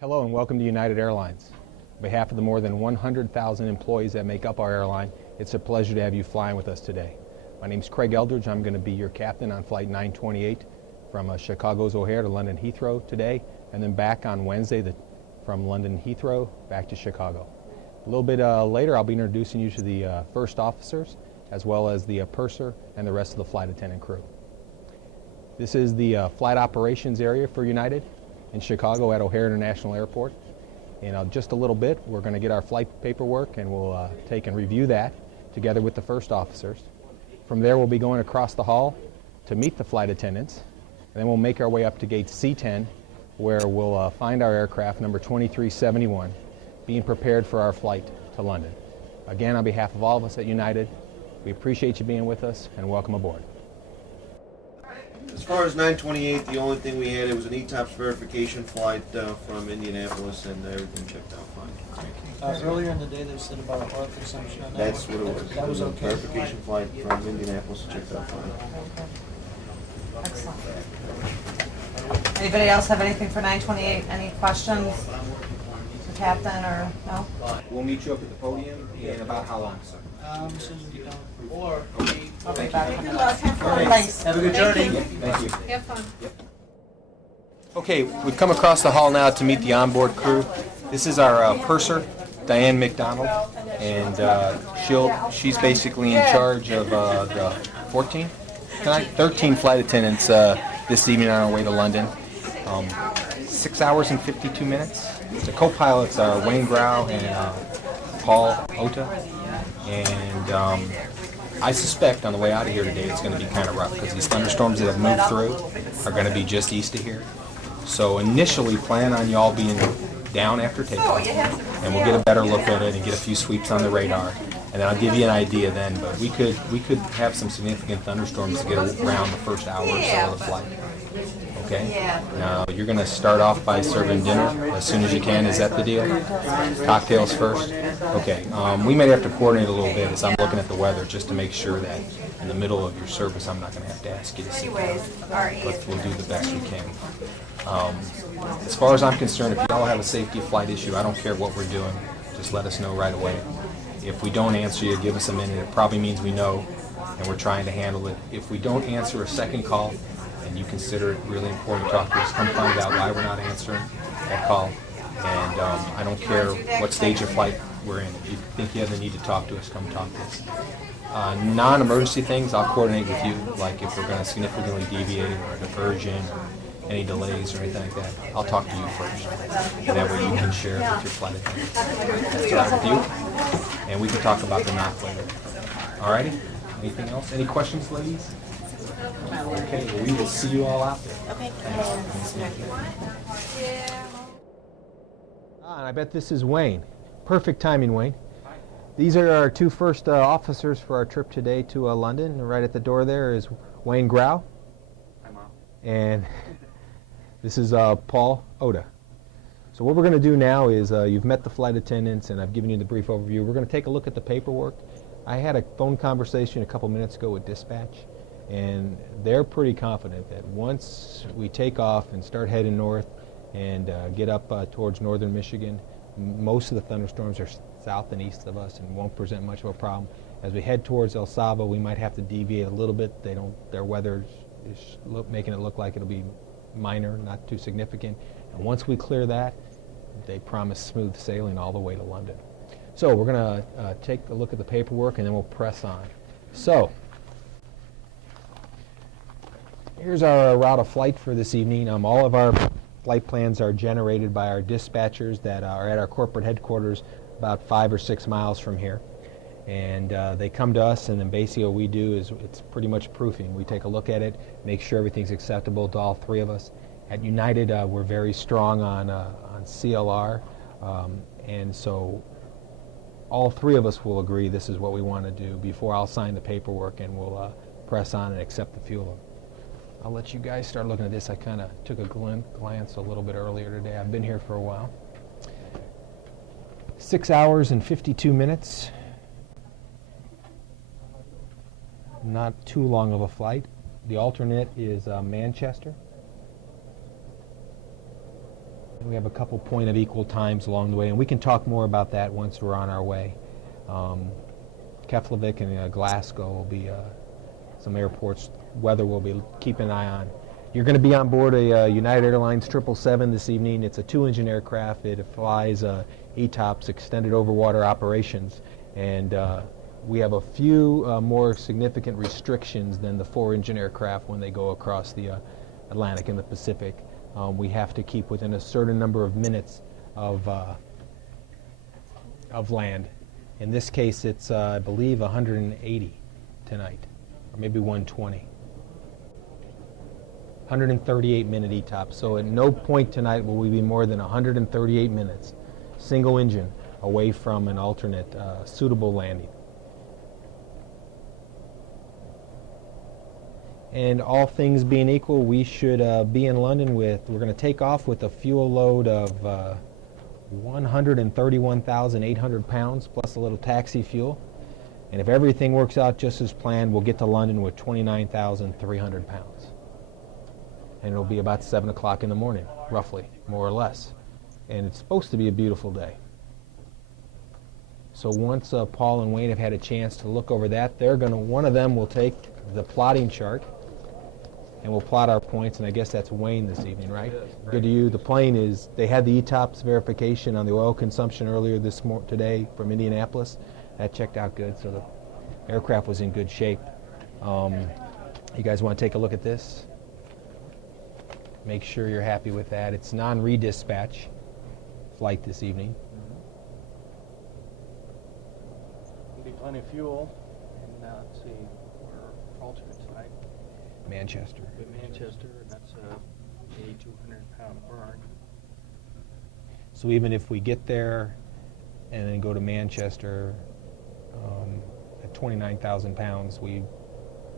Hello and welcome to United Airlines. On behalf of the more than 100,000 employees that make up our airline, it's a pleasure to have you flying with us today. My name is Craig Eldridge. I'm going to be your captain on Flight 928 from Chicago's O'Hare to London Heathrow today, and then back on Wednesday from London Heathrow back to Chicago. A little bit later, I'll be introducing you to the first officers, as well as the purser and the rest of the flight attendant crew. This is the flight operations area for United in Chicago at O'Hare International Airport. In just a little bit, we're going to get our flight paperwork and we'll take and review that together with the first officers. From there, we'll be going across the hall to meet the flight attendants, and then we'll make our way up to gate C10, where we'll find our aircraft number 2371 being prepared for our flight to London. Again, on behalf of all of us at United, we appreciate you being with us and welcome aboard. As far as 928, the only thing we had, it was an ETOPS verification flight from Indianapolis, and everything checked out fine. Earlier in the day, they said about oil consumption on that. That's what it was. That was a okay. verification flight from Indianapolis, checked out fine. Excellent. Anybody else have anything for 928? Any questions for Captain or no? We'll meet you up at the podium in about how long, sir? As soon as we get done. I'll be back. Thanks. Have a good journey. Thank you. Have fun. Okay, we've come across the hall now to meet the onboard crew. This is our purser, Diane McDonald, and she's basically in charge of the 13 flight attendants this evening on our way to London. 6 hours and 52 minutes. The co-pilots are Wayne Grau and Paul Ota, and I suspect on the way out of here today it's going to be kind of rough because these thunderstorms that have moved through are going to be just east of here. So initially plan on y'all being down after takeoff, and we'll get a better look at it and get a few sweeps on the radar, and then I'll give you an idea then. But we could have some significant thunderstorms to get around the first hour or so of the flight. Okay? Now you're going to start off by serving dinner as soon as you can. Is that the deal? Cocktails first? Okay. We may have to coordinate a little bit as I'm looking at the weather just to make sure that in the middle of your service I'm not going to have to ask you to sit down. But we'll do the best we can. As far as I'm concerned, if y'all have a safety flight issue, I don't care what we're doing. Just let us know right away. If we don't answer you, give us a minute. It probably means we know and we're trying to handle it. If we don't answer a second call, and you consider it really important to talk to us, come find out why we're not answering that call. And I don't care what stage of flight we're in. If you think you have the need to talk to us, come talk to us. Non-emergency things, I'll coordinate with you, like if we're going to significantly deviate or diversion or any delays or anything like that. I'll talk to you first. And that way you can share it with your flight attendants. That's all right with you? And we can talk about the knock later. All righty? Anything else? Any questions, ladies? Okay, well, we will see you all out there. Okay. And I bet this is Wayne. Perfect timing, Wayne. These are our two first officers for our trip today to London. And right at the door there is Wayne Grau. Hi, Mom. And this is Paul Ota. So what we're going to do now is you've met the flight attendants and I've given you the brief overview. We're going to take a look at the paperwork. I had a phone conversation a couple minutes ago with dispatch, and they're pretty confident that once we take off and start heading north and get up towards northern Michigan, most of the thunderstorms are south and east of us and won't present much of a problem. As we head towards El Sabo, we might have to deviate a little bit. Their weather is making it look like it'll be minor, not too significant. And once we clear that, they promise smooth sailing all the way to London. So we're going to take a look at the paperwork and then we'll press on. So here's our route of flight for this evening. All of our flight plans are generated by our dispatchers that are at our corporate headquarters about 5 or 6 miles from here. And they come to us, and then basically what we do is it's pretty much proofing. We take a look at it, make sure everything's acceptable to all three of us. At United, we're very strong on CLR, and so all three of us will agree this is what we want to do before I'll sign the paperwork, and we'll press on and accept the fuel. I'll let you guys start looking at this. I kind of took a glance a little bit earlier today. I've been here for a while. 6 hours and 52 minutes. Not too long of a flight. The alternate is Manchester. We have a couple point of equal times along the way, and we can talk more about that once we're on our way. Keflavik and Glasgow will be some airports weather we'll be keeping an eye on. You're going to be on board a United Airlines 777 this evening. It's a 2-engine aircraft. It flies ETOPS, extended overwater operations, and we have a few more significant restrictions than the 4-engine aircraft when they go across the Atlantic and the Pacific. We have to keep within a certain number of minutes of land. In this case, it's I believe 180 tonight, or maybe 120. 138-minute ETOPS. So at no point tonight will we be more than 138 minutes, single engine, away from an alternate suitable landing. And all things being equal, we should be in London with, we're going to take off with a fuel load of 131,800 pounds plus a little taxi fuel. And if everything works out just as planned, we'll get to London with 29,300 pounds. And it'll be about 7 o'clock in the morning, roughly, more or less. And it's supposed to be a beautiful day. So once Paul and Wayne have had a chance to look over that, one of them will take the plotting chart and we'll plot our points, and I guess that's Wayne this evening, right? Good to you. The plane is, they had the ETOPS verification on the oil consumption earlier today from Indianapolis. That checked out good, so the aircraft was in good shape. You guys want to take a look at this? Make sure you're happy with that. It's non-redispatch flight this evening. There'll be plenty of fuel. And let's see, we're alternate tonight. Manchester. Manchester, and that's a 8,200-pound burn. So even if we get there and then go to Manchester at 29,000 pounds, we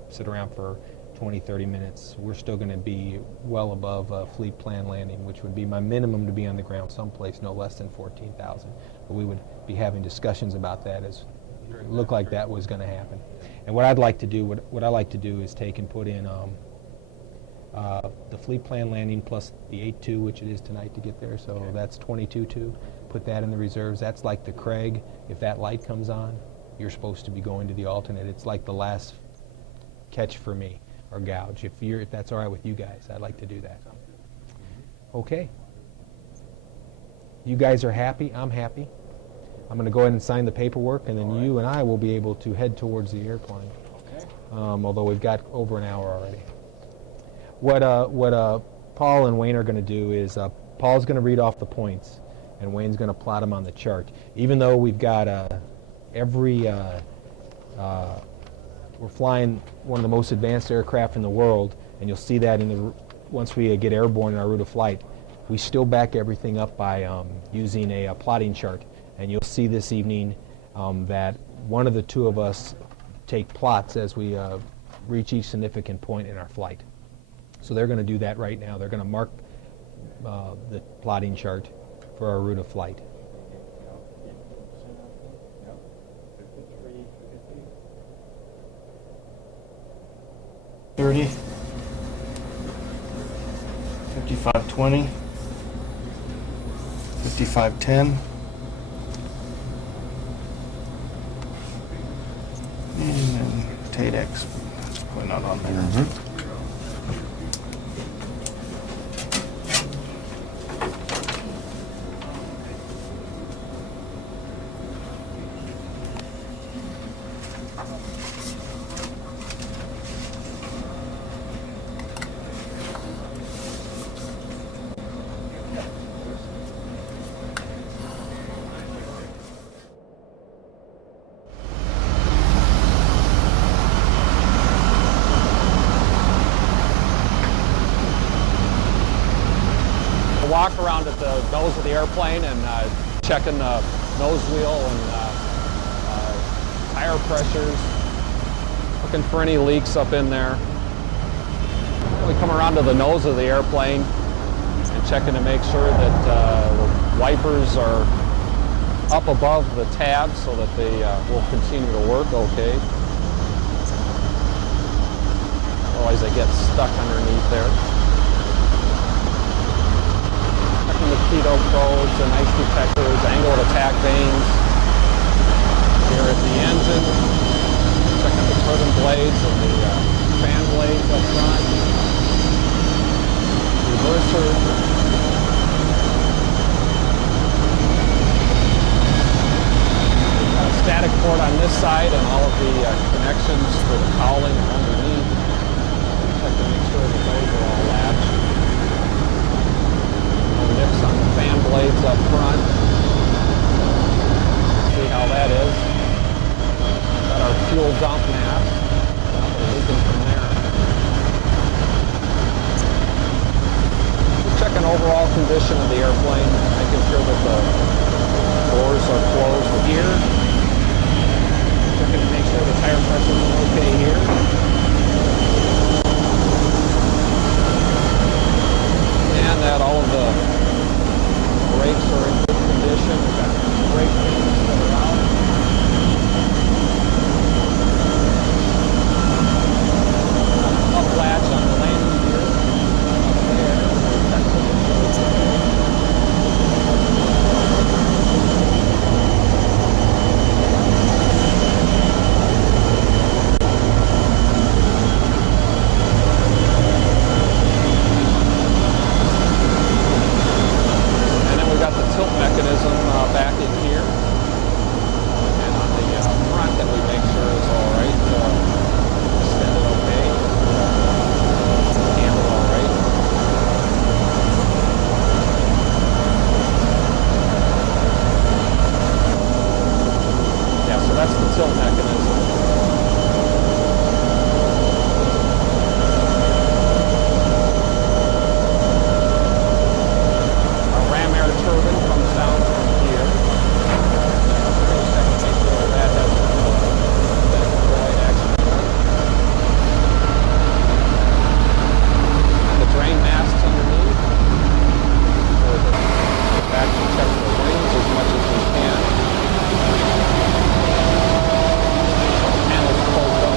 sit around for 20, 30 minutes, we're still going to be well above a fleet plan landing, which would be my minimum to be on the ground someplace no less than 14,000. But we would be having discussions about that as it looked like that was going to happen. And what I'd like to do, what I like to do is take and put in the fleet plan landing plus the 8-2, which it is tonight to get there. So okay. That's 22-2. Put that in the reserves. That's like the Craig. If that light comes on, you're supposed to be going to the alternate. It's like the last catch for me, or gouge. If that's all right with you guys, I'd like to do that. Okay. You guys are happy. I'm happy. I'm going to go ahead and sign the paperwork, and then you and I will be able to head towards the airplane. Okay. Although we've got over an hour already. What Paul and Wayne are going to do is Paul's going to read off the points, and Wayne's going to plot them on the chart. Even though we've got we're flying one of the most advanced aircraft in the world, and you'll see that once we get airborne in our route of flight, we still back everything up by using a plotting chart. And you'll see this evening that one of the two of us take plots as we reach each significant point in our flight. So they're going to do that right now. They're going to mark the plotting chart for our route of flight. 30, 5520, 5510, and then TADEX. Let's put that on there. Mm-hmm. Walk around at the nose of the airplane and checking the nose wheel and tire pressures, looking for any leaks up in there. We come around to the nose of the airplane and checking to make sure that the wipers are up above the tabs so that they will continue to work okay. Otherwise they get stuck underneath there. The torpedo probes and ice detectors, angle of attack vanes. Here at the engine, checking the turbine blades and the fan blades up front. Reverser. Static port on this side and all of the connections for the cowling are underneath. Check to make sure that those are all latched. No nips on the fan blades up front. See how that is. Got our fuel dump mask. We're leaking from there. Just checking overall condition of the airplane, making sure that the doors are closed here. Checking to make sure the tire pressure is okay here. And that all of the brakes are in good condition. We've got brake pins that are out. Up latch on the landing gear. Up there. Back in here, and on the front that we make sure is all right, extended okay, camber all right. Yeah, so that's the tilt mechanism. Our ram air turbine comes down from here. Drain masks underneath. Back to check the wings as much as we can. Panels closed up.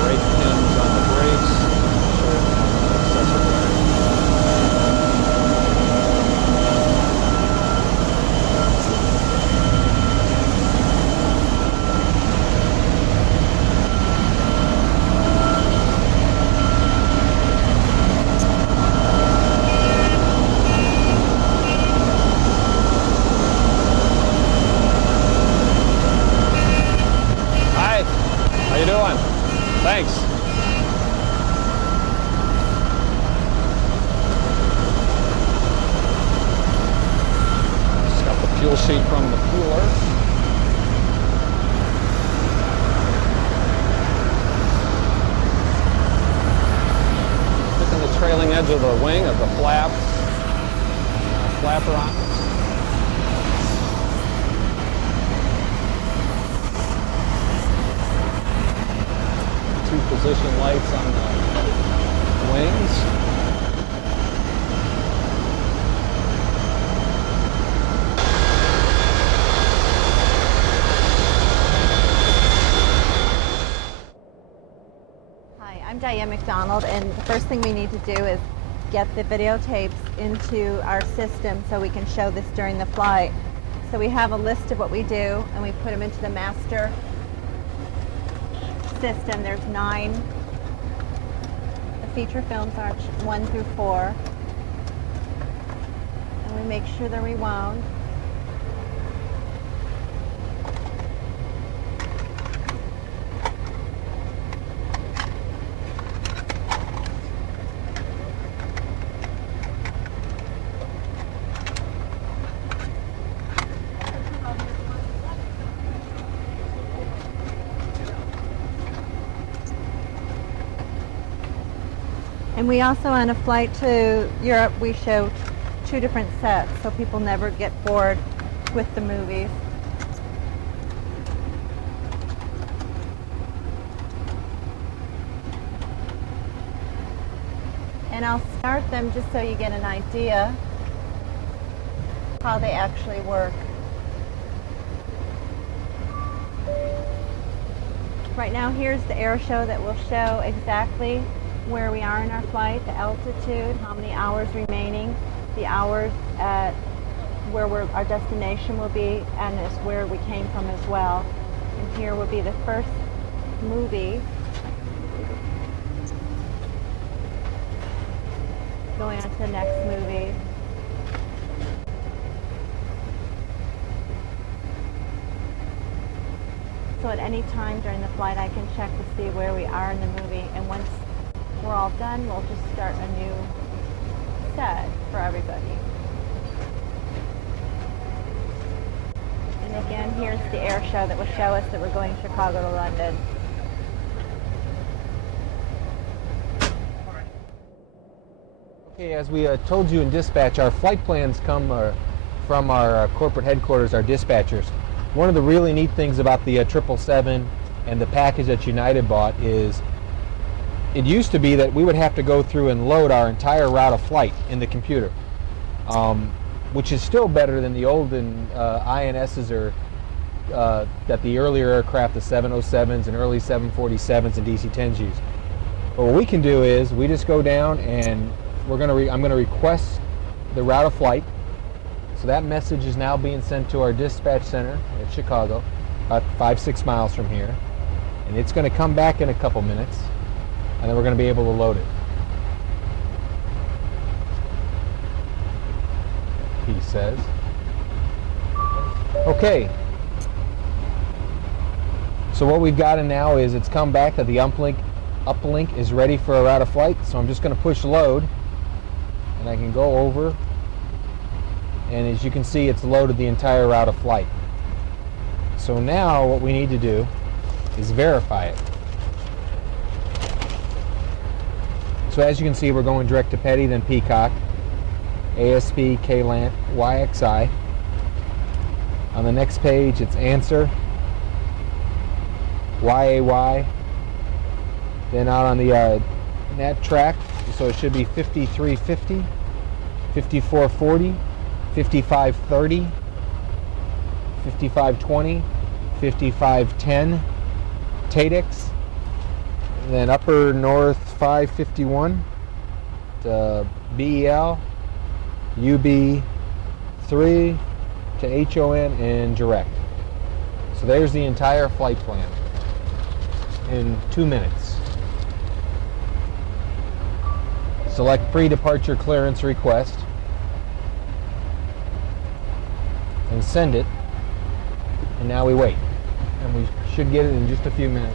Brake pins on the brakes. Hi, how you doing? Thanks. Just got the fuel sheet from the fueler. Looking at the trailing edge of the wing of the flap. Flapper on. Position lights on the wings. Hi, I'm Diane McDonald, and the first thing we need to do is get the videotapes into our system so we can show this during the flight. So we have a list of what we do, and we put them into the master system. There's 9. The feature films are 1 through 4. And we make sure they're rewound. And we also, on a flight to Europe, we show 2 different sets so people never get bored with the movies. And I'll start them just so you get an idea. how they actually work. Right now, here's the air show that will show exactly where we are in our flight, the altitude, how many hours remaining, the hours at where our destination will be, and is where we came from as well. And here will be the first movie going on to the next movie. So at any time during the flight, I can check to see where we are in the movie, and once we're all done, we'll just start a new set for everybody. And again, here's the air show that will show us that we're going Chicago to London. Okay, as we told you in dispatch, our flight plans come from our corporate headquarters, our dispatchers. One of the really neat things about the 777 and the package that United bought is it used to be that we would have to go through and load our entire route of flight in the computer, which is still better than the olden INSs or that the earlier aircraft, the 707s and early 747s and DC-10s used. But what we can do is we just go down and I'm going to request the route of flight. So that message is now being sent to our dispatch center at Chicago, about 5-6 miles from here. And it's going to come back in a couple minutes, and then we're going to be able to load it. He says. Okay. So what we've got now is it's come back that the uplink is ready for a route of flight. So I'm just going to push load, and I can go over. And as you can see, it's loaded the entire route of flight. So now what we need to do is verify it. So as you can see, we're going direct to Petty, then Peacock, ASP, KLANT, YXI. On the next page, it's answer, YAY. Then out on the net track, so it should be 5350, 5440, 5530, 5520, 5510, TADEX, and then upper north 551, BEL, UB3 to HON and direct. So there's the entire flight plan in 2 minutes. Select pre-departure clearance request and send it, and now we wait, and we should get it in just a few minutes.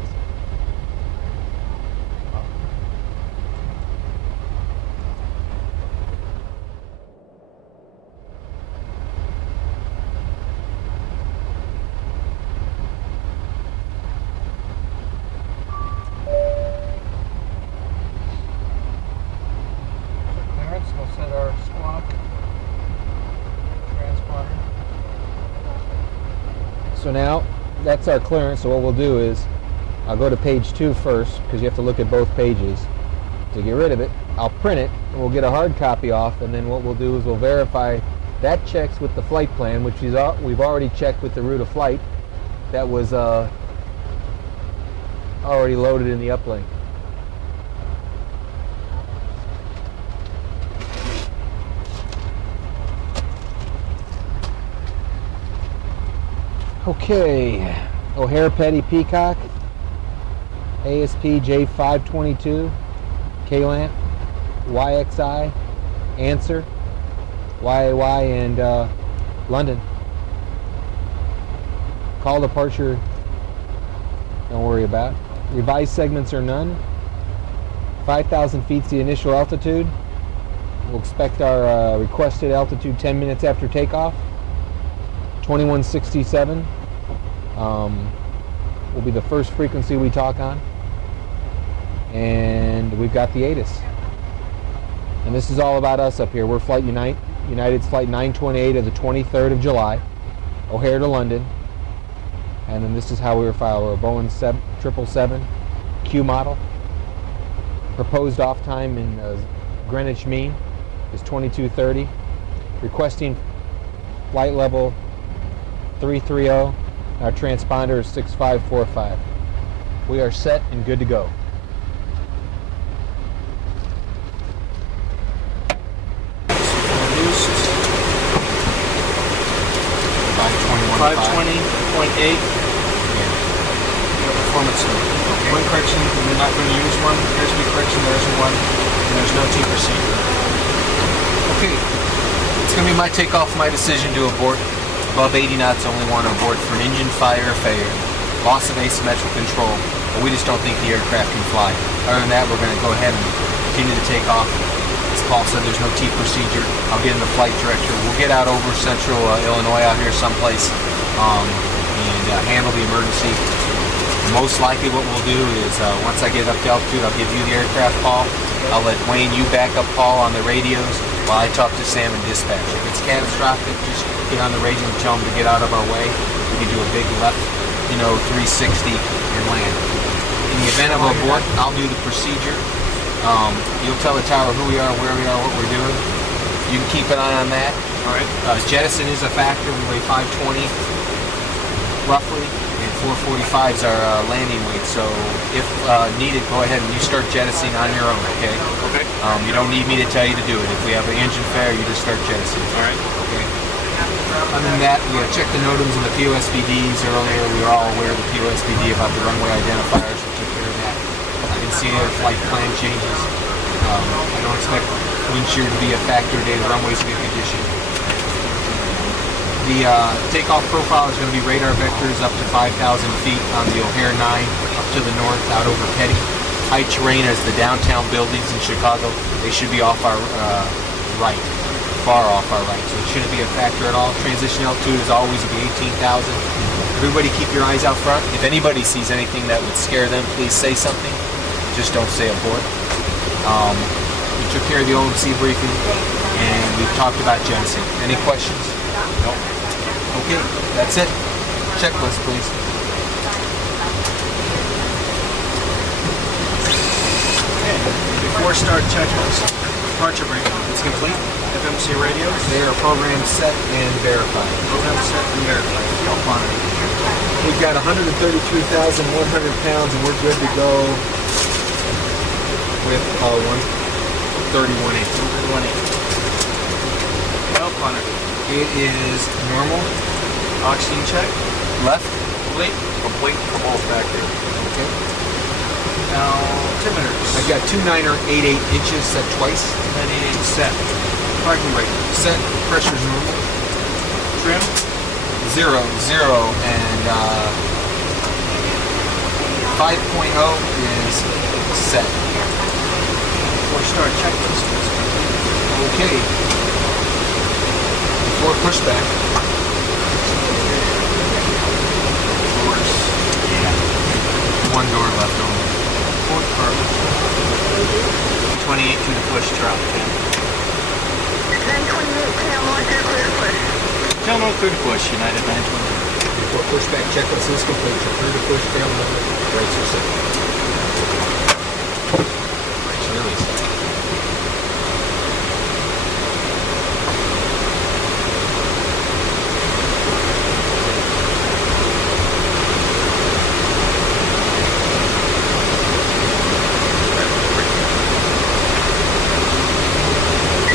Clearance, we'll set our squawk transponder. So now that's our clearance. So what we'll do is I'll go to page 2 first, because you have to look at both pages to get rid of it. I'll print it and we'll get a hard copy off, and then what we'll do is we'll verify that checks with the flight plan, which is we've already checked with the route of flight that was already loaded in the uplink. Okay, O'Hare Petty Peacock, ASP J522, KLANT, YXI, Answer, YAY, and London. Call departure, don't worry about. Revised segments are none. 5,000 feet's the initial altitude. We'll expect our requested altitude 10 minutes after takeoff. 2167 will be the first frequency we talk on, and we've got the ATIS. And this is all about us up here. We're Flight United's Flight 928 of the 23rd of July, O'Hare to London. And then this is how we were filed. We're a Boeing 777 Q model. Proposed off time in Greenwich Mean is 22:30. Requesting flight level 330. Our transponder is 6545. We are set and good to go. Reduced 520.8. Performance. One correction, we're not going to use one. There's a correction, there isn't one. And there's no T procedure. Okay, it's going to be my takeoff, my decision to abort. Above 80 knots, only want to abort for an engine fire or failure, loss of asymmetrical control, but we just don't think the aircraft can fly. Other than that, we're going to go ahead and continue to take off. As Paul said, there's no T procedure. I'll get in the flight director. We'll get out over central Illinois out here someplace and handle the emergency. Most likely what we'll do is once I get up to altitude, I'll give you the aircraft, Paul. I'll let Wayne, you back up Paul on the radios while I talk to Sam and dispatch. If it's catastrophic, just get on the radio and tell them to get out of our way. We can do a big left, 360 and land. In the event of a abort, I'll do the procedure. You'll tell the tower who we are, where we are, what we're doing. You can keep an eye on that. All right. Jettison is a factor. We weigh 520 roughly, and 445 is our landing weight. So if needed, go ahead and you start jettisoning on your own, okay? Okay. You don't need me to tell you to do it. If we have an engine failure, you just start jettisoning. All right. Okay. Other than that, we checked the NOTAMs and the POSBDs earlier. We were all aware of the POSBD about the runway identifiers. We took care of that. I didn't see any other flight plan changes. I don't expect wind shear to be a factor today. The runway's in good condition. The takeoff profile is going to be radar vectors up to 5,000 feet on the O'Hare 9 up to the north out over Petty. High terrain as the downtown buildings in Chicago. They should be off our right, far off our right, so it shouldn't be a factor at all. Transition altitude is always will be 18,000. Everybody keep your eyes out front. If anybody sees anything that would scare them, please say something. Just don't say abort. We took care of the OMC briefing and we've talked about jettisoning. Any questions? No. Okay, that's it. Checklist, please. Before start checklist. Departure briefing. It's complete. FMC radios. They are programmed, set, and verified. Program set and verified. Fuel quantity. We've got 132,100 pounds and we're good to go with 131.8. 131.8. Fuel quantity. It is normal. Oxygen check. Left. Complete. Complete for both back there. Okay. Altimeters. I've got 2988 inches set twice. 98 set. Parking brake. Set. Pressure's normal. Trim. 0, 0, and 5.0 is set. Before start checklist. Okay. Before pushback. Doors. Yeah. One door left only. Port cargo. 28 to the push drop. 928, Cam 1 clear to push. Tell no clear to push, United 928. Before pushback checklist is complete. So clear to push, tail limit, brakes are set. Brakes are really set.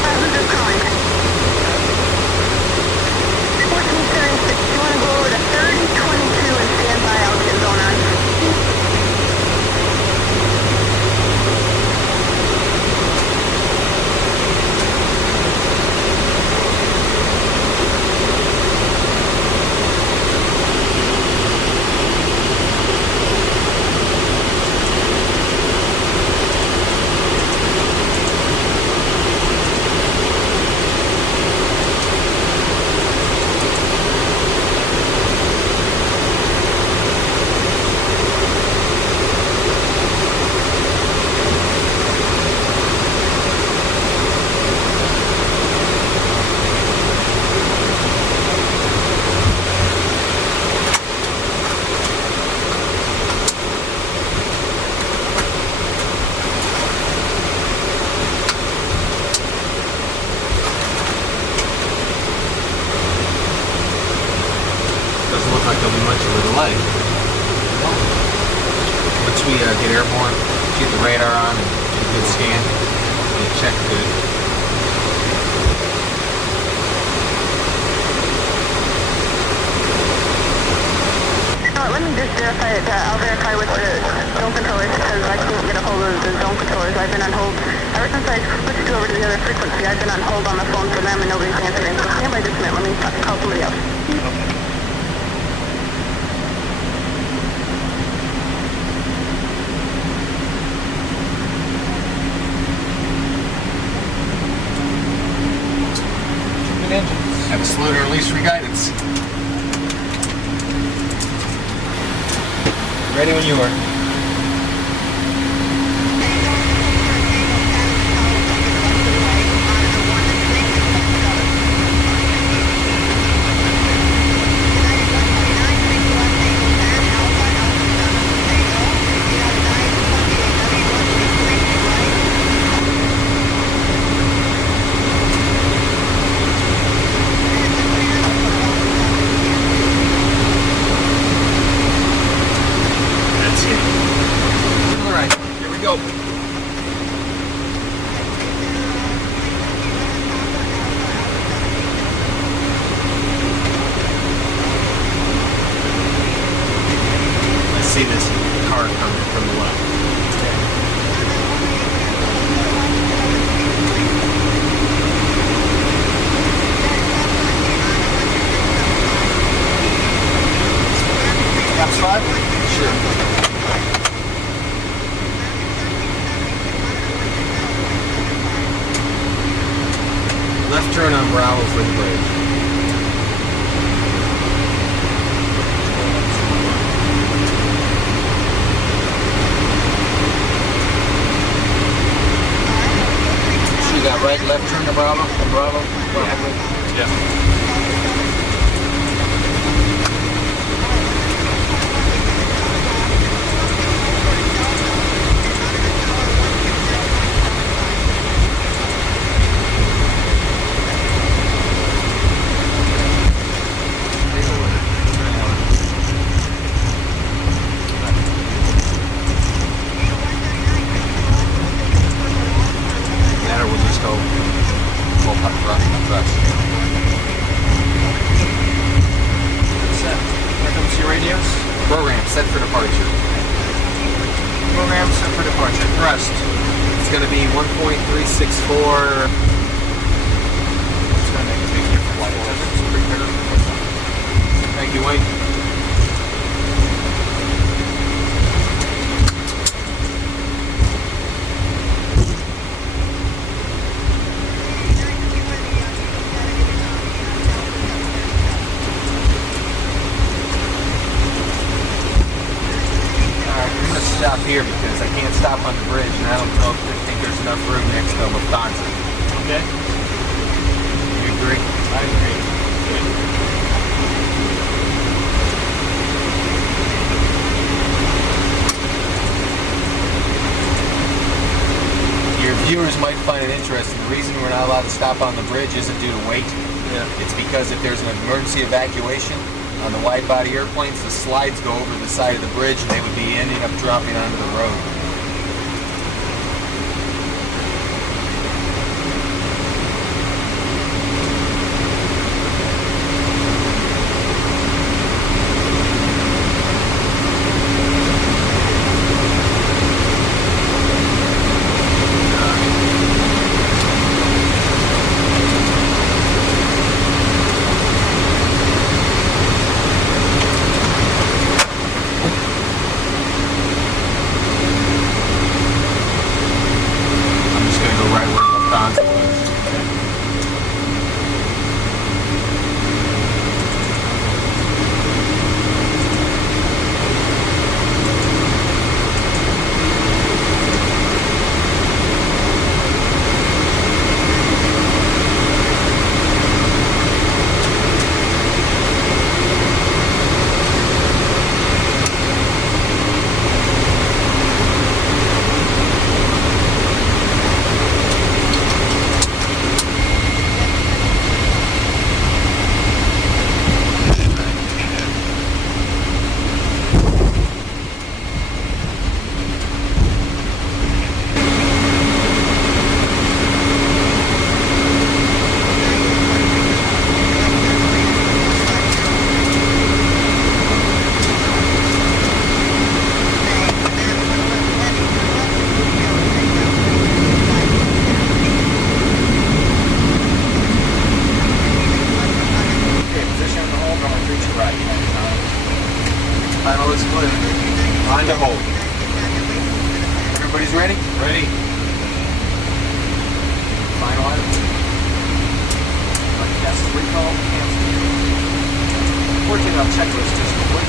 Passengers calling. 1476, you want to go over to 3022 and stand by altitude zone on. there'll be much of a delay. Once we get airborne, get the radar on and get a good scan, and check good. Let me just verify it. I'll verify with the zone controllers because I can't get a hold of the zone controllers. I've been on hold ever since I switched over to the other frequency. I've been on hold on the phone for them and nobody's answering. So stand by just a minute. Let me call somebody else. Engines. Have a slow to release for guidance. Ready when you are. See this car coming from the left. Caps 5? Sure. Left turn on Bravo for the bridge. Got right, left turn to Bravo, probably. Yeah. Program set for departure. Program set for departure. Thrust. It's going to be 1.364. It's going to make a big difference. Thank you, Wayne. Stop here because I can't stop on the bridge and I don't know if I think there's enough room next to Lufthansa. Okay. You agree? I agree. Good. Your viewers might find it interesting. The reason we're not allowed to stop on the bridge isn't due to weight. Yeah. It's because if there's an emergency evacuation on the wide-body airplanes, the slides go over the side of the bridge and they would be ending up dropping onto the road. Final is clear. On to hold. Everybody's ready? Ready. Final item. Guest recall canceled. Working on checklist is complete.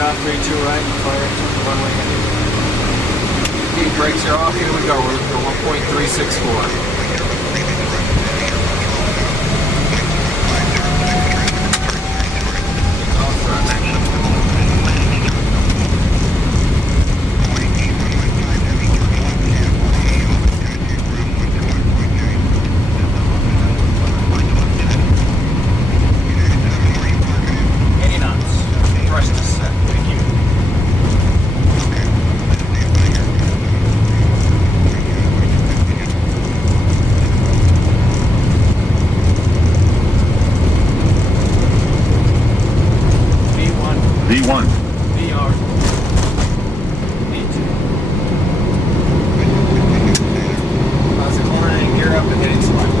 Off 3-2 right, fire runway heading. Okay, brakes are off. Here we go. We're at 1.364. V1. VR. V2. Pause the corner and gear up and heading select.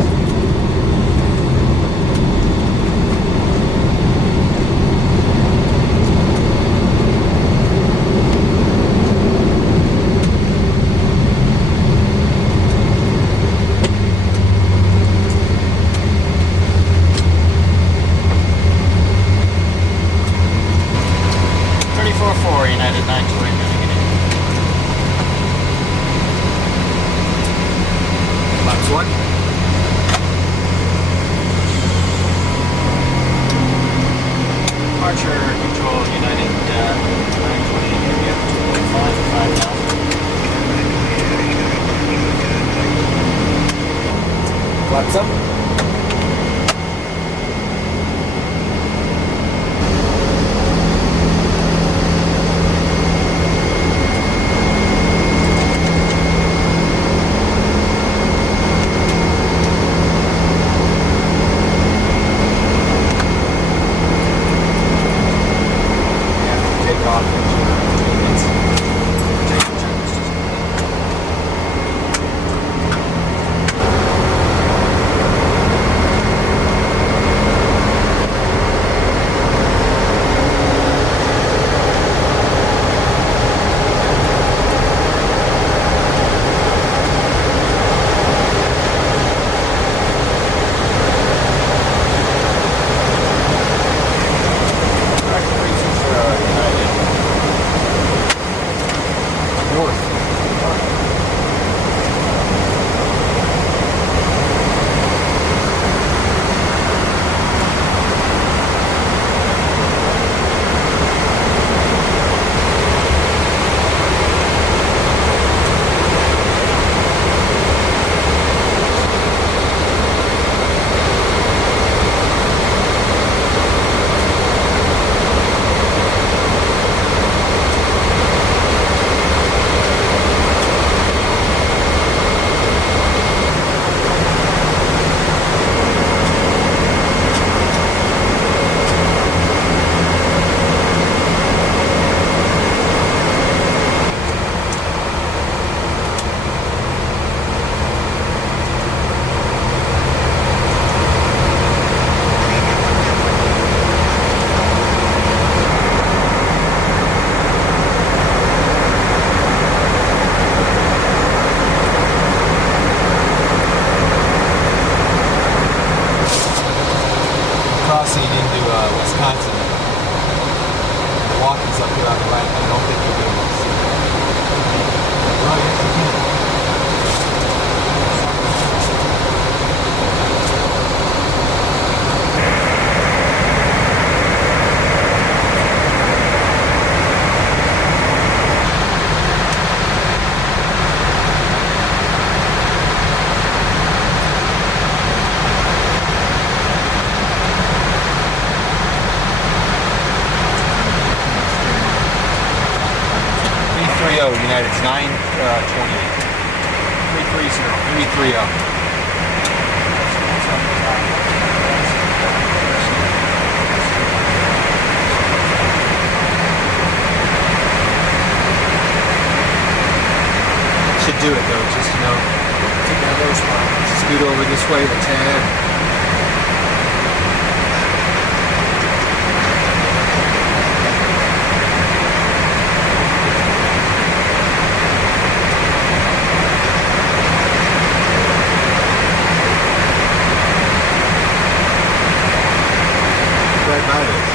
United 920 coming in. Box 1. Departure control United 920 area 2.5 to 5,000. Flaps up. It's 928. 330. Should do it though, just take that low spot. Scoot over this way a tad. Right by this.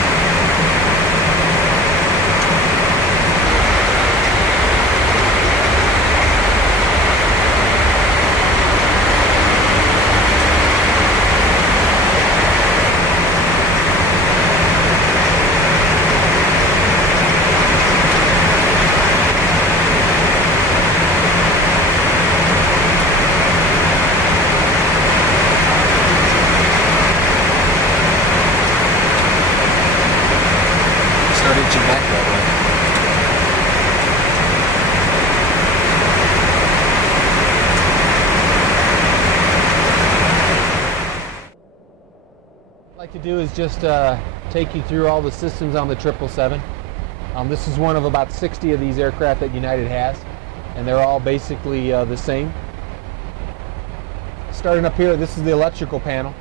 Back that way. What I'd like to do is just take you through all the systems on the 777. This is one of about 60 of these aircraft that United has, and they're all basically the same. Starting up here, this is the electrical panel.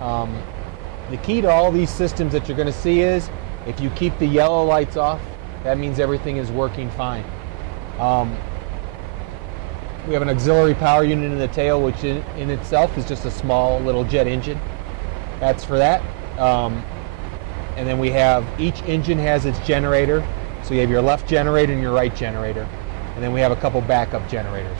The key to all these systems that you're going to see is if you keep the yellow lights off, that means everything is working fine. We have an auxiliary power unit in the tail, which in itself is just a small little jet engine. That's for that. And then we have, each engine has its generator. So you have your left generator and your right generator. And then we have a couple backup generators.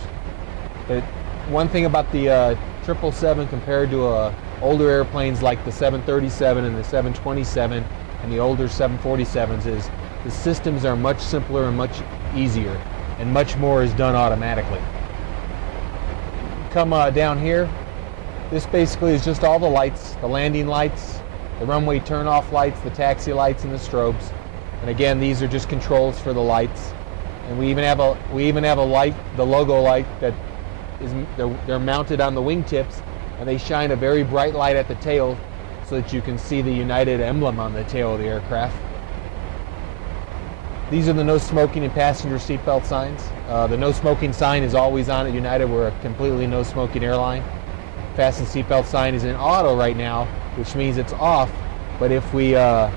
But one thing about the 777 compared to older airplanes like the 737 and the 727 and the older 747s is the systems are much simpler and much easier, and much more is done automatically. Come down here, this basically is just all the lights, the landing lights, the runway turn-off lights, the taxi lights, and the strobes. And again, these are just controls for the lights. And we even have a light, the logo light, that is they're mounted on the wingtips, and they shine a very bright light at the tail so that you can see the United emblem on the tail of the aircraft. These are the no smoking and passenger seatbelt signs. The no smoking sign is always on at United. We're a completely no smoking airline. Fasten seatbelt sign is in auto right now, which means it's off. But if the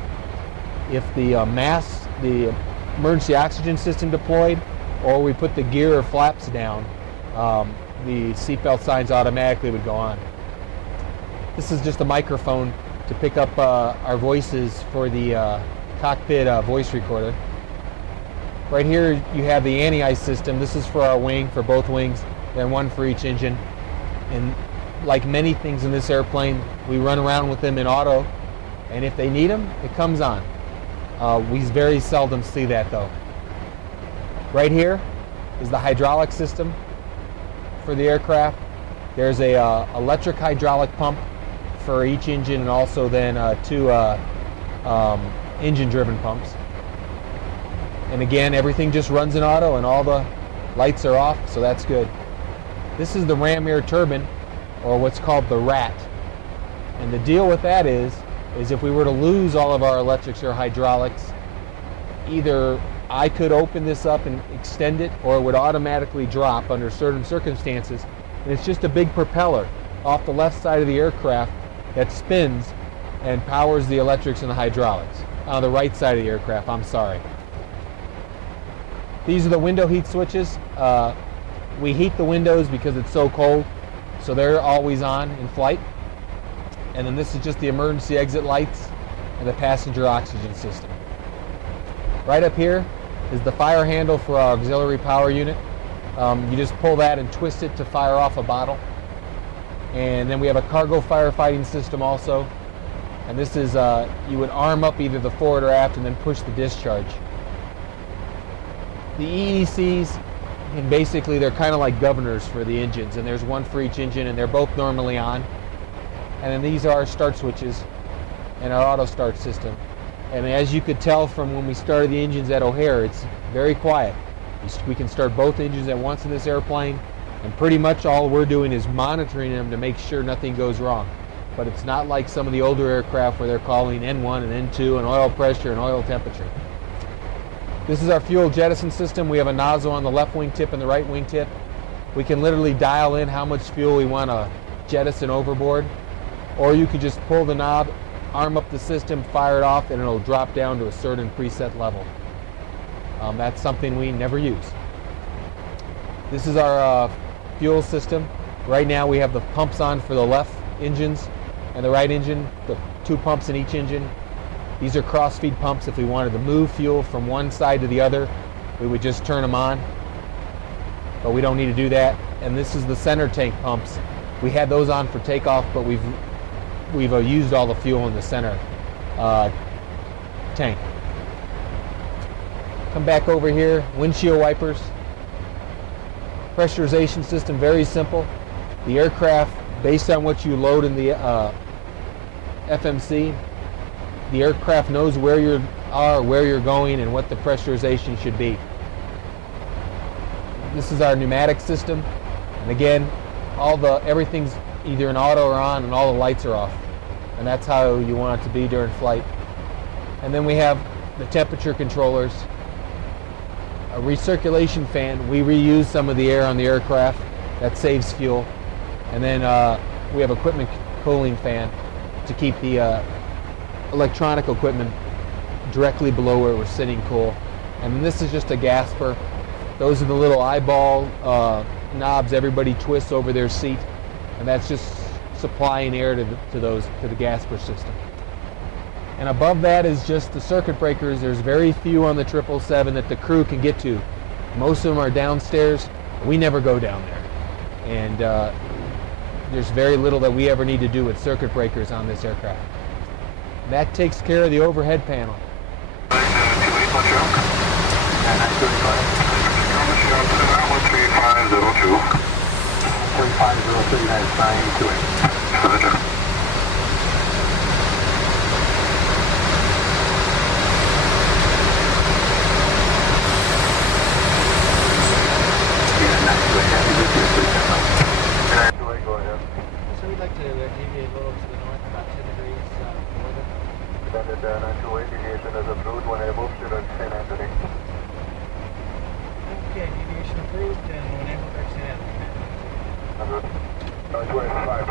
emergency oxygen system deployed, or we put the gear or flaps down, the seatbelt signs automatically would go on. This is just a microphone to pick up our voices for the cockpit voice recorder. Right here you have the anti-ice system. This is for our wing, for both wings, and one for each engine. And like many things in this airplane, we run around with them in auto, and if they need them, it comes on. We very seldom see that though. Right here is the hydraulic system for the aircraft. There's a electric hydraulic pump for each engine, and also then two engine-driven pumps. And again, everything just runs in auto, and all the lights are off, so that's good. This is the ram air turbine, or what's called the RAT. And the deal with that is if we were to lose all of our electrics or hydraulics, either I could open this up and extend it, or it would automatically drop under certain circumstances. And it's just a big propeller off the left side of the aircraft that spins and powers the electrics and the hydraulics. On the right side of the aircraft, I'm sorry. These are the window heat switches. We heat the windows because it's so cold, so they're always on in flight. And then this is just the emergency exit lights and the passenger oxygen system. Right up here is the fire handle for our auxiliary power unit. You just pull that and twist it to fire off a bottle. And then we have a cargo firefighting system also. And this is, you would arm up either the forward or aft and then push the discharge. The EECs, and basically they're kind of like governors for the engines, and there's one for each engine, and they're both normally on. And then these are our start switches and our auto start system. And as you could tell from when we started the engines at O'Hare, it's very quiet. We can start both engines at once in this airplane, and pretty much all we're doing is monitoring them to make sure nothing goes wrong. But it's not like some of the older aircraft where they're calling N1 and N2 and oil pressure and oil temperature. This is our fuel jettison system. We have a nozzle on the left wingtip and the right wingtip. We can literally dial in how much fuel we want to jettison overboard, or you could just pull the knob, arm up the system, fire it off, and it'll drop down to a certain preset level. That's something we never use. This is our fuel system. Right now we have the pumps on for the left engines and the right engine, the 2 pumps in each engine. These are cross-feed pumps. If we wanted to move fuel from one side to the other, we would just turn them on, but we don't need to do that. And this is the center tank pumps. We had those on for takeoff, but we've used all the fuel in the center tank. Come back over here, windshield wipers. Pressurization system, very simple. The aircraft, based on what you load in the FMC, the aircraft knows where you are, where you're going, and what the pressurization should be. This is our pneumatic system, and again, everything's either in auto or on, and all the lights are off, and that's how you want it to be during flight. And then we have the temperature controllers, a recirculation fan. We reuse some of the air on the aircraft. That saves fuel. And then we have equipment cooling fan to keep the electronic equipment directly below where we're sitting cool. And then this is just a gasper. Those are the little eyeball knobs everybody twists over their seat, and that's just supplying air to the gasper system. And above that is just the circuit breakers. There's very few on the 777 that the crew can get to. Most of them are downstairs. We never go down there. And there's very little that we ever need to do with circuit breakers on this aircraft. That takes care of the overhead panel. So we'd like to deviate a little to the north, about 10 degrees northern. Standard 928, deviation is approved when able, student St. Anthony. Okay, deviation approved, and when able, there's St. Anthony. 925,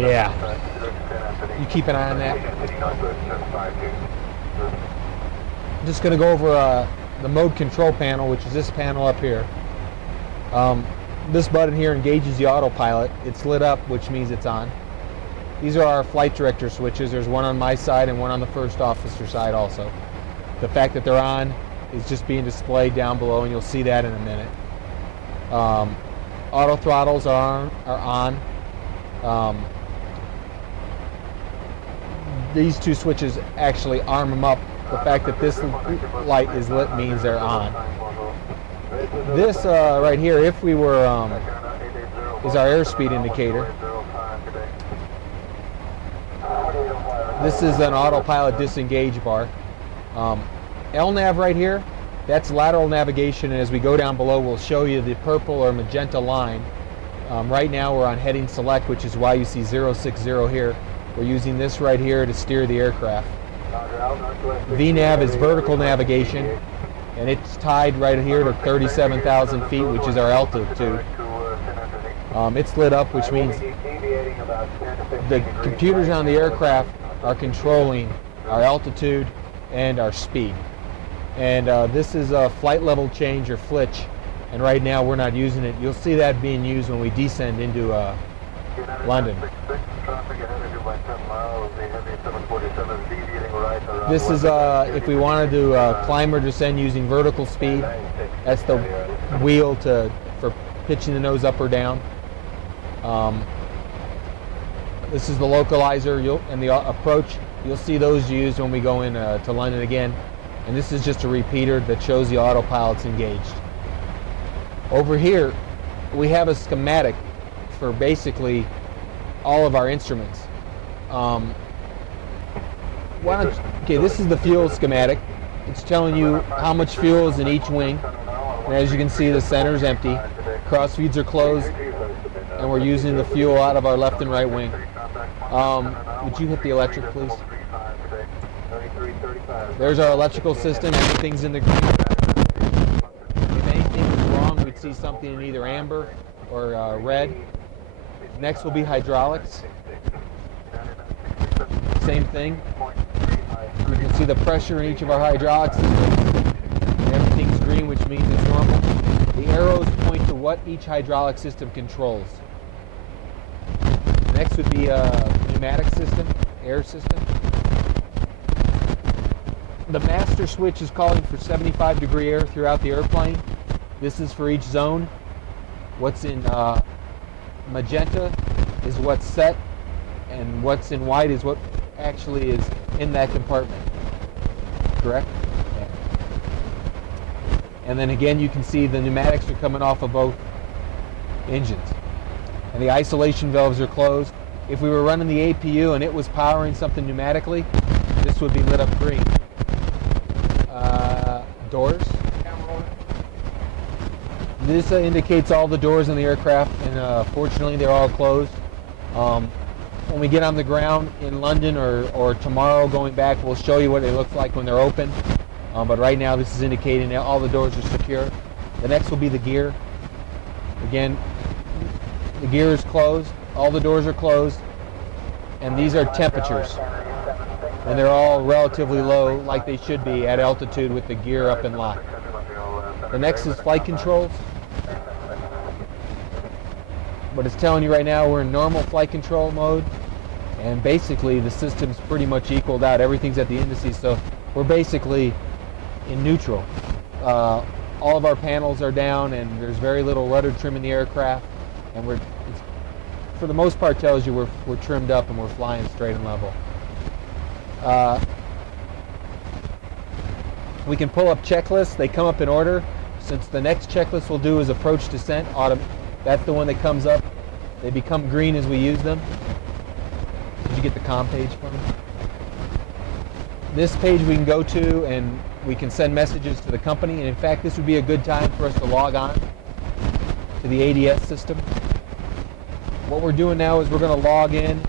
Yeah. You keep an eye on that. I'm just going to go over the mode control panel, which is this panel up here. This button here engages the autopilot. It's lit up, which means it's on. These are our flight director switches. There's one on my side and one on the first officer side also. The fact that they're on is just being displayed down below, and you'll see that in a minute. Auto throttles are on. These two switches actually arm them up. The fact that this light is lit means they're on. This right here, if we were, is our airspeed indicator. This is an autopilot disengage bar. LNAV right here, that's lateral navigation, and as we go down below, we'll show you the purple or magenta line. Right now we're on heading select, which is why you see 060 here. We're using this right here to steer the aircraft. VNAV is vertical navigation, and it's tied right here to 37,000 feet, which is our altitude. It's lit up, which means the computers on the aircraft are controlling our altitude and our speed. And this is a flight level change, or flitch, and right now we're not using it. You'll see that being used when we descend into London. This is if we wanted to climb or descend using vertical speed. That's the wheel for pitching the nose up or down. This is the localizer and the approach. You'll see those used when we go in to London again. And this is just a repeater that shows the autopilot's engaged. Over here, we have a schematic for basically all of our instruments. Okay, this is the fuel schematic. It's telling you how much fuel is in each wing. And as you can see, the center is empty. Cross feeds are closed, and we're using the fuel out of our left and right wing. Would you hit the electric, please? There's our electrical system. Everything's in the green. If anything is wrong, we'd see something in either amber or red. Next will be hydraulics. Same thing. You can see the pressure in each of our hydraulic systems. Everything's green, which means it's normal. The arrows point to what each hydraulic system controls. Next would be a pneumatic system, air system. The master switch is calling for 75-degree air throughout the airplane. This is for each zone. What's in magenta is what's set, and what's in white is what actually is in that compartment. Correct? Yeah. And then again, you can see the pneumatics are coming off of both engines. And the isolation valves are closed. If we were running the APU and it was powering something pneumatically, this would be lit up green. Doors. This indicates all the doors in the aircraft, and fortunately they're all closed. When we get on the ground in London or tomorrow going back, we'll show you what it looks like when they're open. But right now this is indicating that all the doors are secure. The next will be the gear. Again, the gear is closed, all the doors are closed, and these are temperatures. And they're all relatively low, like they should be at altitude with the gear up and locked. The next is flight controls. But it's telling you right now we're in normal flight control mode, and basically the system's pretty much equaled out. Everything's at the indices, so we're basically in neutral. All of our panels are down, and there's very little rudder trim in the aircraft, and it's, for the most part, tells you we're trimmed up and we're flying straight and level. We can pull up checklists. They come up in order. Since the next checklist we'll do is approach descent, that's the one that comes up. They become green as we use them. Did you get the comm page for me? This page we can go to and we can send messages to the company, and in fact this would be a good time for us to log on to the ADS system. What we're doing now is we're going to log in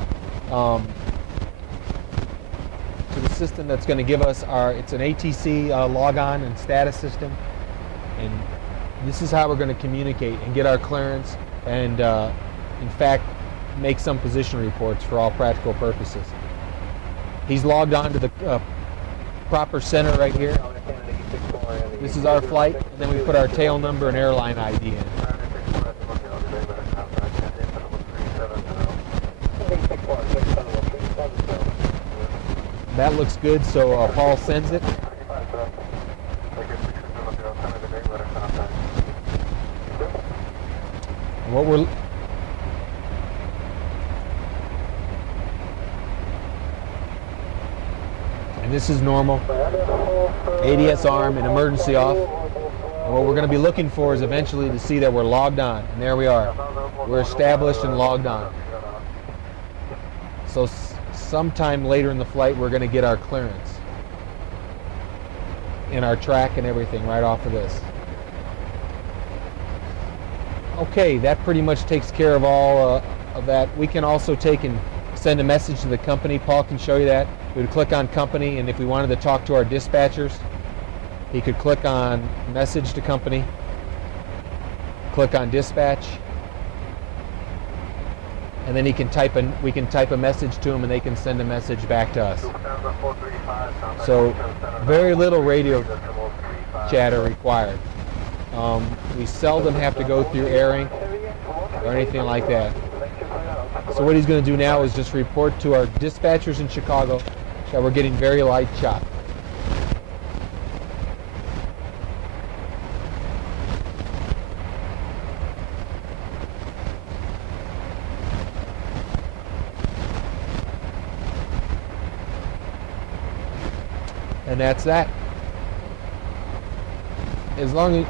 to the system that's going to give us it's an ATC logon and status system, and this is how we're going to communicate and get our clearance and in fact make some position reports for all practical purposes. He's logged on to the proper center right here. This is our flight, and then we put our tail number and airline ID in. That looks good, so Paul sends it. And what we're this is normal. ADS arm and emergency off. And what we're going to be looking for is eventually to see that we're logged on. And there we are. We're established and logged on. So sometime later in the flight we're going to get our clearance and our track and everything right off of this. Okay, that pretty much takes care of all of that. We can also take and send a message to the company. Paul can show you that. We would click on company, and if we wanted to talk to our dispatchers, he could click on message to company, click on dispatch, and then we can type a message to them, and they can send a message back to us. So very little radio chatter required. We seldom have to go through airing or anything like that. So what he's going to do now is just report to our dispatchers in Chicago that we're getting very light chop. And that's that. As long as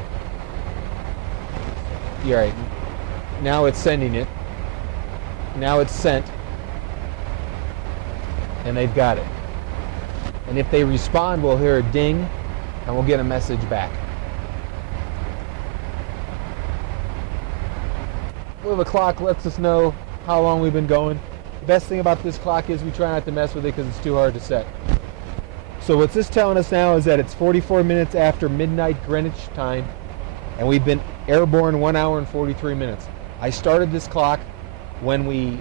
you're right. Now it's sending it. Now it's sent. And they've got it. And if they respond, we'll hear a ding, and we'll get a message back. Well, the clock lets us know how long we've been going. The best thing about this clock is we try not to mess with it because it's too hard to set. So what's this telling us now is that it's 44 minutes after midnight Greenwich time, and we've been airborne 1 hour and 43 minutes. I started this clock when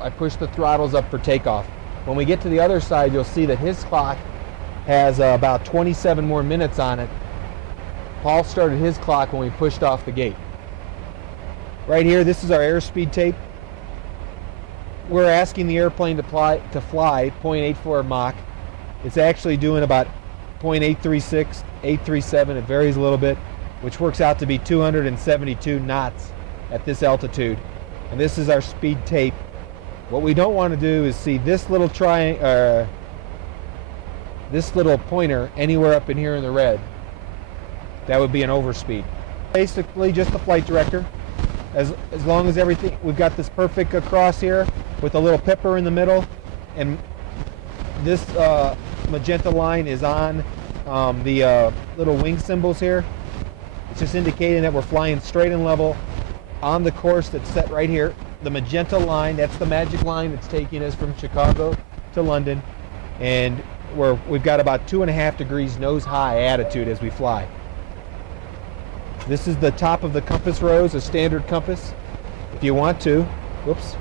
I pushed the throttles up for takeoff. When we get to the other side, you'll see that his clock has about 27 more minutes on it. Paul started his clock when we pushed off the gate. Right here, this is our airspeed tape. We're asking the airplane to fly 0.84 Mach. It's actually doing about 0.836, 837. It varies a little bit, which works out to be 272 knots at this altitude. And this is our speed tape. What we don't want to do is see this little this little pointer anywhere up in here in the red. That would be an overspeed. Basically, just the flight director. As long as everything, we've got this perfect across here with a little pipper in the middle, and this magenta line is on the little wing symbols here. It's just indicating that we're flying straight and level on the course that's set right here. The magenta line, that's the magic line that's taking us from Chicago to London, and we've got about 2.5 degrees nose high attitude as we fly. This is the top of the compass rose, a standard compass. If you want to, whoops.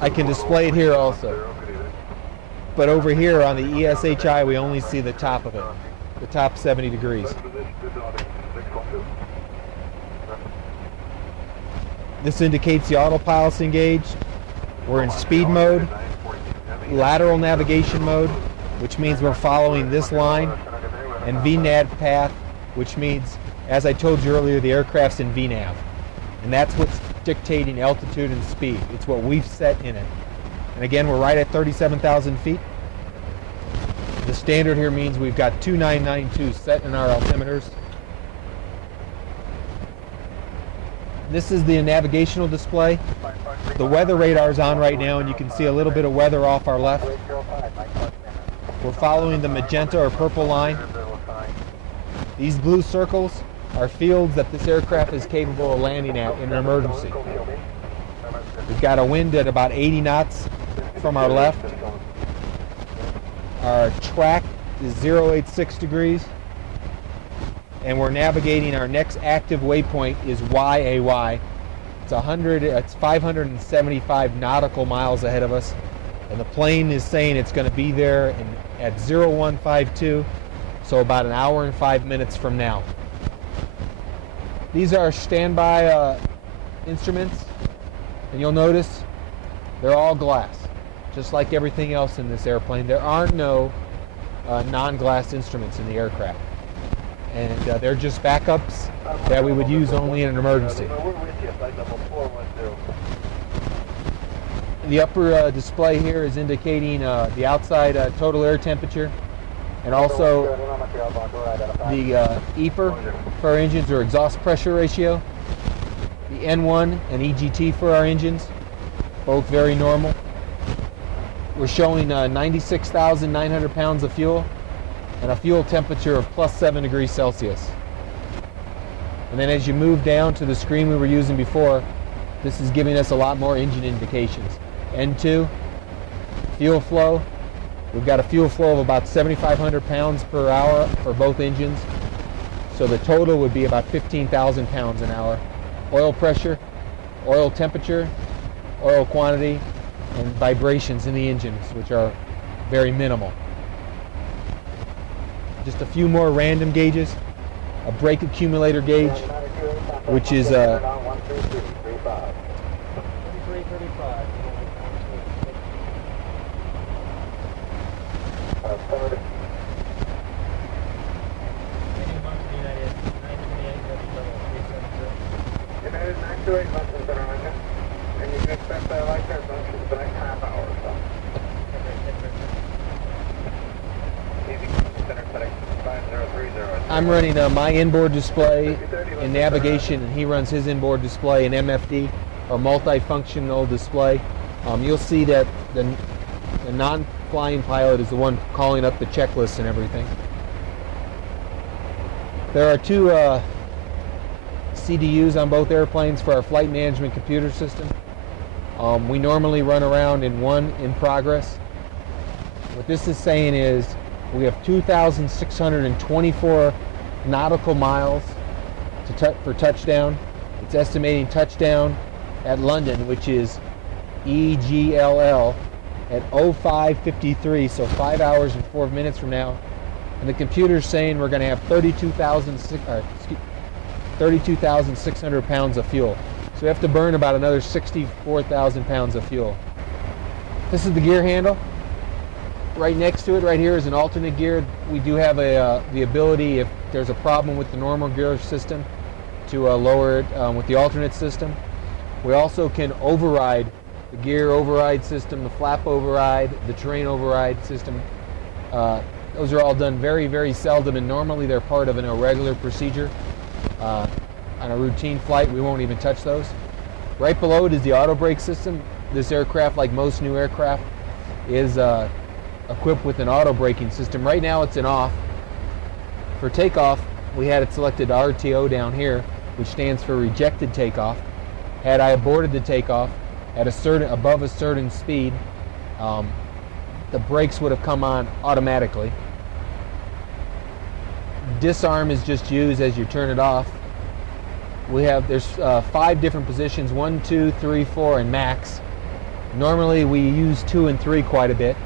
I can display it here also. But over here on the ESHI, we only see the top of it, the top 70 degrees. This indicates the autopilot's engaged. We're in speed mode, lateral navigation mode, which means we're following this line, and VNAV path, which means, as I told you earlier, the aircraft's in VNAV. And that's what's dictating altitude and speed. It's what we've set in it. And again, we're right at 37,000 feet. The standard here means we've got 2992 set in our altimeters. This is the navigational display. The weather radar is on right now, and you can see a little bit of weather off our left. We're following the magenta or purple line. These blue circles are fields that this aircraft is capable of landing at in an emergency. We've got a wind at about 80 knots from our left. Our track is 086 degrees. And we're navigating, our next active waypoint is YAY. It's 575 nautical miles ahead of us. And the plane is saying it's going to be there at 0152, so about an hour and 5 minutes from now. These are our standby instruments, and you'll notice they're all glass, just like everything else in this airplane. There are no non-glass instruments in the aircraft, and they're just backups that we would use only in an emergency. The upper display here is indicating the outside total air temperature, and also the EPR for our engines, or exhaust pressure ratio, the N1 and EGT for our engines, both very normal. We're showing 96,900 pounds of fuel and a fuel temperature of +7 degrees Celsius. And then as you move down to the screen we were using before, this is giving us a lot more engine indications. N2, fuel flow. We've got a fuel flow of about 7,500 pounds per hour for both engines. So the total would be about 15,000 pounds an hour. Oil pressure, oil temperature, oil quantity, and vibrations in the engines, which are very minimal. Just a few more random gauges. A brake accumulator gauge, which is United 928 London, and you can expect that like that function for the next half hour or so. I'm running my inboard display in navigation, and he runs his inboard display in MFD, or multifunctional display. You'll see that the flying pilot is the one calling up the checklists and everything. There are two CDUs on both airplanes for our flight management computer system. We normally run around in one in progress. What this is saying is we have 2,624 nautical miles for touchdown. It's estimating touchdown at London, which is EGLL, at 05:53, so 5 hours and 4 minutes from now. And the computer's saying we're going to have 32,600 pounds of fuel. So we have to burn about another 64,000 pounds of fuel. This is the gear handle. Right next to it, right here, is an alternate gear. We do have the ability, if there's a problem with the normal gear system, to lower it with the alternate system. We also can override the gear override system, the flap override, the terrain override system. Those are all done very, very seldom, and normally they're part of an irregular procedure. On a routine flight, we won't even touch those. Right below it is the auto brake system. This aircraft, like most new aircraft, is equipped with an auto braking system. Right now it's in off. For takeoff, we had it selected RTO down here, which stands for rejected takeoff. Had I aborted the takeoff at above a certain speed, the brakes would have come on automatically. Disarm is just used as you turn it off. There's 5 different positions, 1, 2, 3, 4, and max. Normally we use 2 and 3 quite a bit.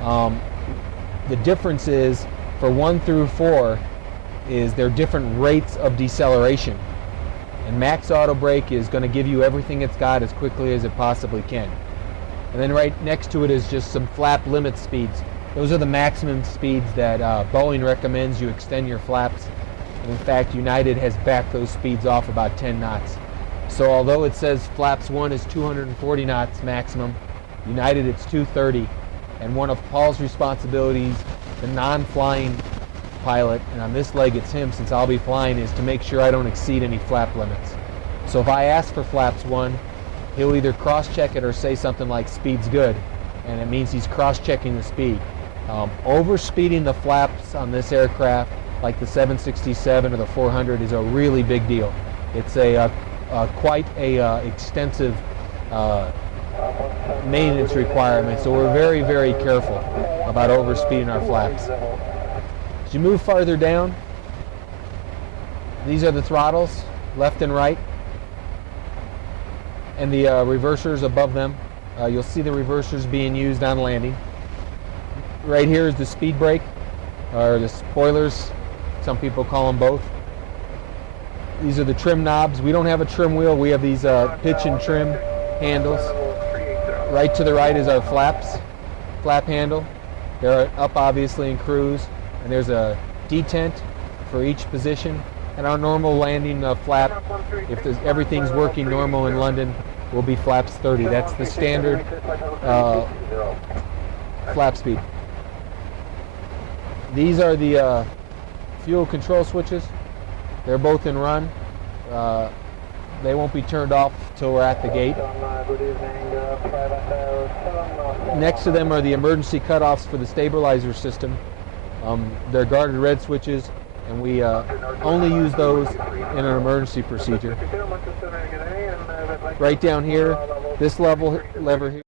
The difference is for 1 through 4 is there are different rates of deceleration. And max auto brake is going to give you everything it's got as quickly as it possibly can. And then right next to it is just some flap limit speeds. Those are the maximum speeds that Boeing recommends you extend your flaps. And in fact, United has backed those speeds off about 10 knots. So although it says flaps 1 is 240 knots maximum, United it's 230. And one of Paul's responsibilities, the non-flying pilot, and on this leg it's him since I'll be flying, is to make sure I don't exceed any flap limits. So if I ask for flaps 1, he'll either cross-check it or say something like speed's good, and it means he's cross-checking the speed. Over-speeding the flaps on this aircraft, like the 767 or the 400, is a really big deal. It's quite a extensive maintenance requirement, so we're very, very careful about over-speeding our flaps. As you move farther down, these are the throttles, left and right, and the reversers above them. You'll see the reversers being used on landing. Right here is the speed brake, or the spoilers, some people call them both. These are the trim knobs. We don't have a trim wheel, we have these pitch and trim handles. Right to the right is our flap handle. They're up obviously in cruise, and there's a detent for each position. And our normal landing flap, if everything's working normal in London, will be flaps 30. That's the standard flap speed. These are the fuel control switches. They're both in run. They won't be turned off till we're at the gate. Next to them are the emergency cutoffs for the stabilizer system. They're guarded red switches, and we only use those in an emergency procedure. Right down here, this lever here